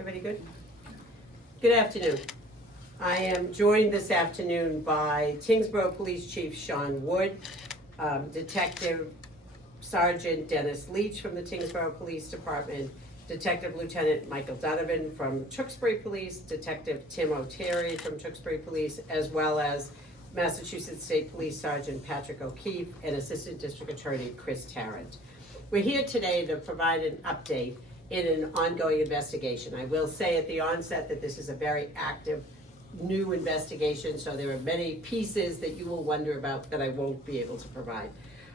Everybody good? Good afternoon. I am joined this afternoon by Tyngsboro Police Chief Sean Wood, Detective Sergeant Dennis Leach from the Tyngsboro Police Department, Detective Lieutenant Michael Donovan from Tewksbury Police, Detective Tim O'Terry from Tewksbury Police, as well as Massachusetts State Police Sergeant Patrick O'Keefe and Assistant District Attorney Chris Tarrant. We're here today to provide an update in an ongoing investigation. I will say at the onset that this is a very active new investigation, so there are many pieces that you will wonder about that I won't be able to provide.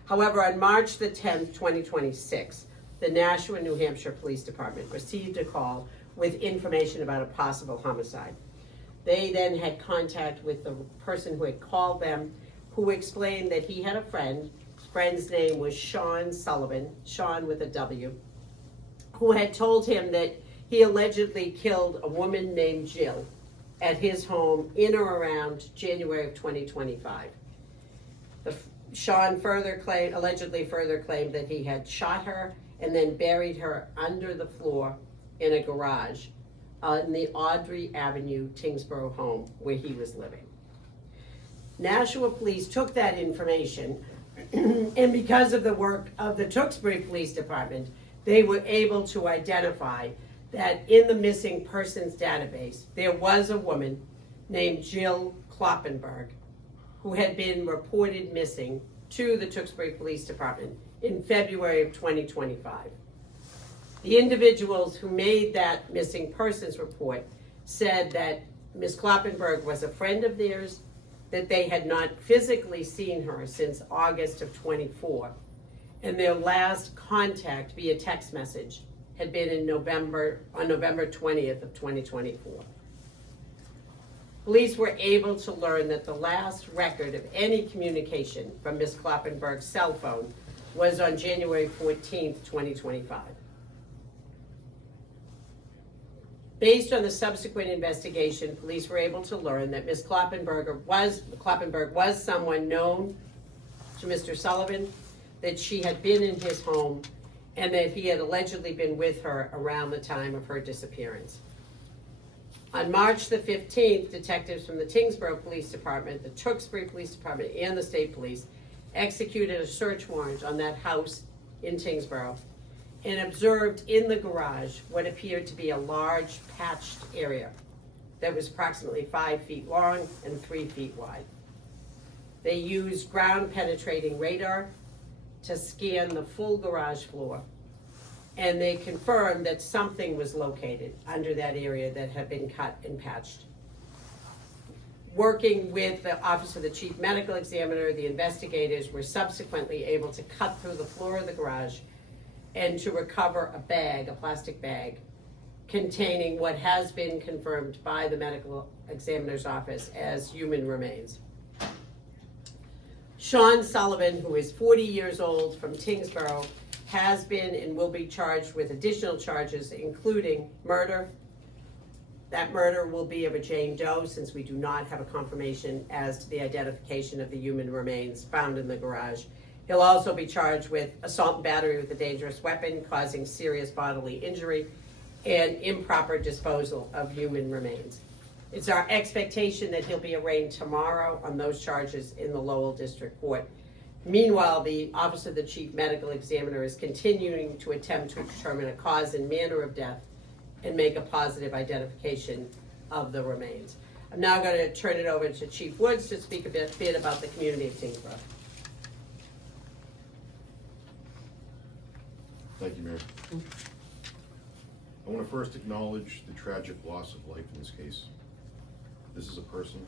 However, on March the 10th, 2026, the Nashua, New Hampshire Police Department received a call with information about a possible homicide. They then had contact with the person who had called them, who explained that he had a friend. His friend's name was Sean Sullivan, Sean with a W, who had told him that he allegedly killed a woman named Jill at his home in or around January of 2025. Sean allegedly further claimed that he had shot her and then buried her under the floor in a garage in the Audrey Avenue, Tyngsboro home where he was living. Nashua police took that information and because of the work of the Tewksbury Police Department, they were able to identify that in the missing persons database, there was a woman named Jill Kloppenberg who had been reported missing to the Tewksbury Police Department in February of 2025. The individuals who made that missing persons report said that Ms. Kloppenberg was a friend of theirs, that they had not physically seen her since August of 24, and their last contact via text message had been on November 20th of 2024. Police were able to learn that the last record of any communication from Ms. Kloppenberg's cell phone was on January 14th, 2025. Based on the subsequent investigation, police were able to learn that Ms. Kloppenberg was someone known to Mr. Sullivan, that she had been in his home, and that he had allegedly been with her around the time of her disappearance. On March the 15th, detectives from the Tyngsboro Police Department, the Tewksbury Police Department, and the State Police executed a search warrant on that house in Tyngsboro and observed in the garage what appeared to be a large patched area that was approximately 5 feet long and 3 feet wide. They used ground penetrating radar to scan the full garage floor, and they confirmed that something was located under that area that had been cut and patched. Working with the Office of the Chief Medical Examiner, the investigators were subsequently able to cut through the floor of the garage and to recover a bag, a plastic bag, containing what has been confirmed by the medical examiner's office as human remains. Sean Sullivan, who is 40 years old from Tyngsboro, has been and will be charged with additional charges, including murder. That murder will be of a Jane Doe, since we do not have a confirmation as to the identification of the human remains found in the garage. He'll also be charged with assault and battery with a dangerous weapon, causing serious bodily injury, and improper disposal of human remains. It's our expectation that he'll be arraigned tomorrow on those charges in the Lowell District Court. Meanwhile, the Office of the Chief Medical Examiner is continuing to attempt to determine a cause and manner of death and make a positive identification of the remains. I'm now going to turn it over to Chief Woods to speak a bit about the community of Tyngsboro. Thank you, Mayor. I want to first acknowledge the tragic loss of life in this case. This is a person,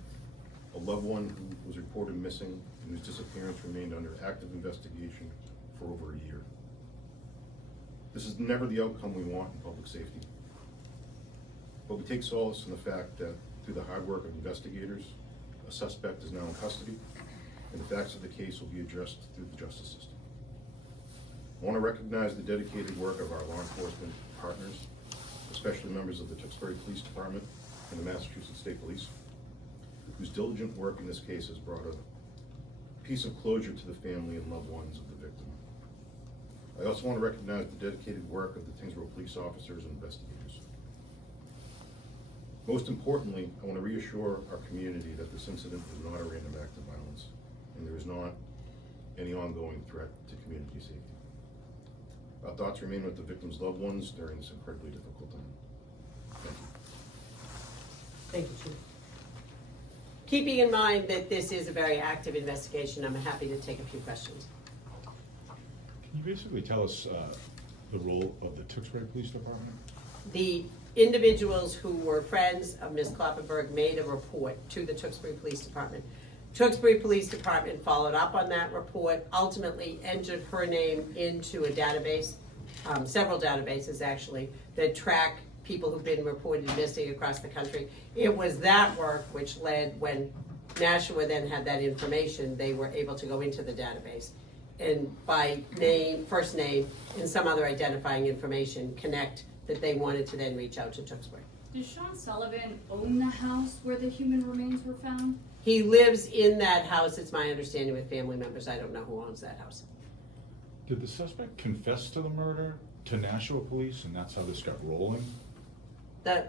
a loved one who was reported missing and whose disappearance remained under active investigation for over a year. This is never the outcome we want in public safety. But we take solace in the fact that through the hard work of investigators, a suspect is now in custody, and the facts of the case will be addressed through the justice system. I want to recognize the dedicated work of our law enforcement partners, especially members of the Tewksbury Police Department and the Massachusetts State Police, whose diligent work in this case has brought a piece of closure to the family and loved ones of the victim. I also want to recognize the dedicated work of the Tyngsboro police officers and investigators. Most importantly, I want to reassure our community that this incident was not a random act of violence, and there is not any ongoing threat to community safety. Our thoughts remain with the victims' loved ones during this incredibly difficult time. Thank you. Thank you, Chief. Keeping in mind that this is a very active investigation, I'm happy to take a few questions. Can you basically tell us the role of the Tewksbury Police Department? The individuals who were friends of Ms. Kloppenberg made a report to the Tewksbury Police Department. Tewksbury Police Department followed up on that report, ultimately entered her name into a database, several databases actually, that track people who've been reported missing across the country. It was that work which led, when Nashua then had that information, they were able to go into the database and by name, first name, and some other identifying information, connect that they wanted to then reach out to Tewksbury. Does Sean Sullivan own the house where the human remains were found? He lives in that house, it's my understanding, with family members. I don't know who owns that house. Did the suspect confess to the murder to Nashua Police, and that's how this got rolling? The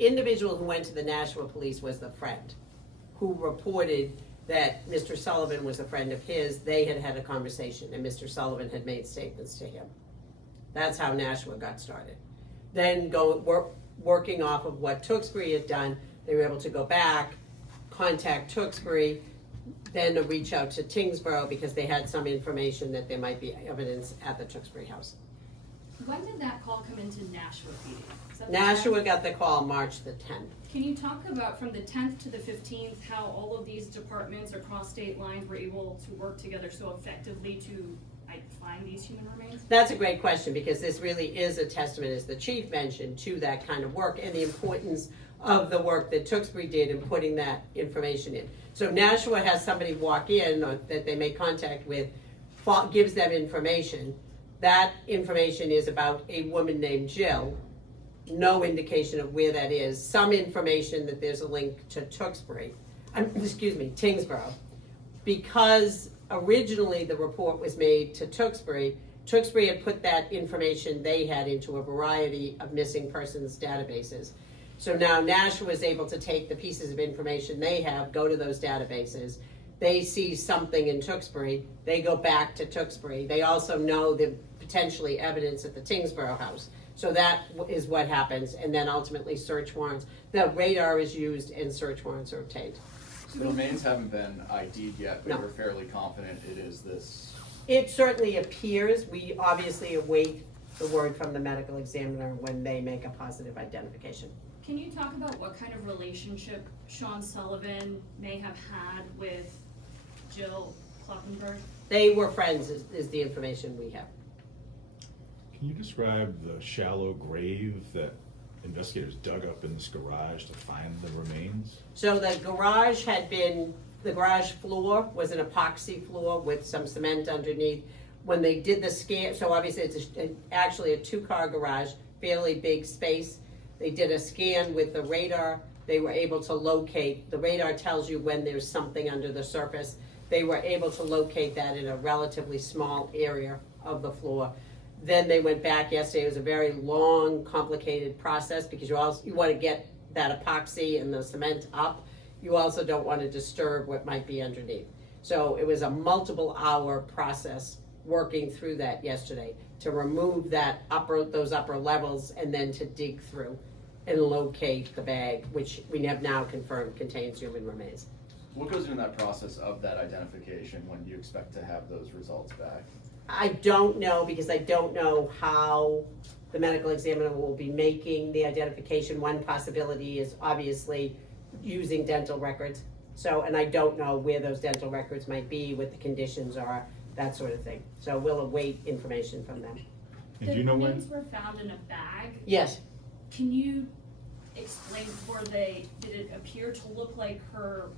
individual who went to the Nashua Police was the friend who reported that Mr. Sullivan was a friend of his. They had had a conversation and Mr. Sullivan had made statements to him. That's how Nashua got started. Then working off of what Tewksbury had done, they were able to go back, contact Tewksbury, then to reach out to Tyngsboro because they had some information that there might be evidence at the Tewksbury house. When did that call come into Nashua PD? Nashua got the call March the 10th. Can you talk about from the 10th to the 15th how all of these departments across state lines were able to work together so effectively to find these human remains? That's a great question because this really is a testament, as the chief mentioned, to that kind of work and the importance of the work that Tewksbury did in putting that information in. So Nashua has somebody walk in that they make contact with, gives them information. That information is about a woman named Jill. No indication of where that is. Some information that there's a link to Tyngsboro. Because originally the report was made to Tewksbury, Tewksbury had put that information they had into a variety of missing persons databases. So now Nashua is able to take the pieces of information they have, go to those databases. They see something in Tewksbury, they go back to Tewksbury. They also know the potentially evidence at the Tyngsboro house. So that is what happens, and then ultimately search warrants. The radar is used and search warrants are obtained. So the remains haven't been ID'd yet, but No. we're fairly confident it is this. It certainly appears. We obviously await the word from the medical examiner when they make a positive identification. Can you talk about what kind of relationship Sean Sullivan may have had with Jill Kloppenberg? They were friends is the information we have. Can you describe the shallow grave that investigators dug up in this garage to find the remains? So the garage floor was an epoxy floor with some cement underneath. When they did the scan, so obviously it's actually a two-car garage, fairly big space. They did a scan with the radar. They were able to locate, the radar tells you when there's something under the surface. They were able to locate that in a relatively small area of the floor. Then they went back yesterday. It was a very long, complicated process because you want to get that epoxy and the cement up. You also don't want to disturb what might be underneath. So it was a multiple hour process working through that yesterday to remove those upper levels and then to dig through and locate the bag, which we have now confirmed contains human remains. What goes into that process of that identification when you expect to have those results back? I don't know because I don't know how the medical examiner will be making the identification. One possibility is obviously using dental records. So, and I don't know where those dental records might be, what the conditions are, that sort of thing. So we'll await information from them. And do you know when? The remains were found in a bag. Yes. Can you explain, did it appear to look like her,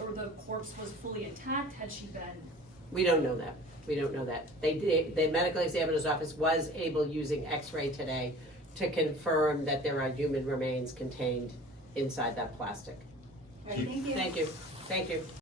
or the corpse was fully intact? Had she been? We don't know that. We don't know that. The medical examiner's office was able, using x-ray today, to confirm that there are human remains contained inside that plastic. All right, thank you. Thank you. Thank you.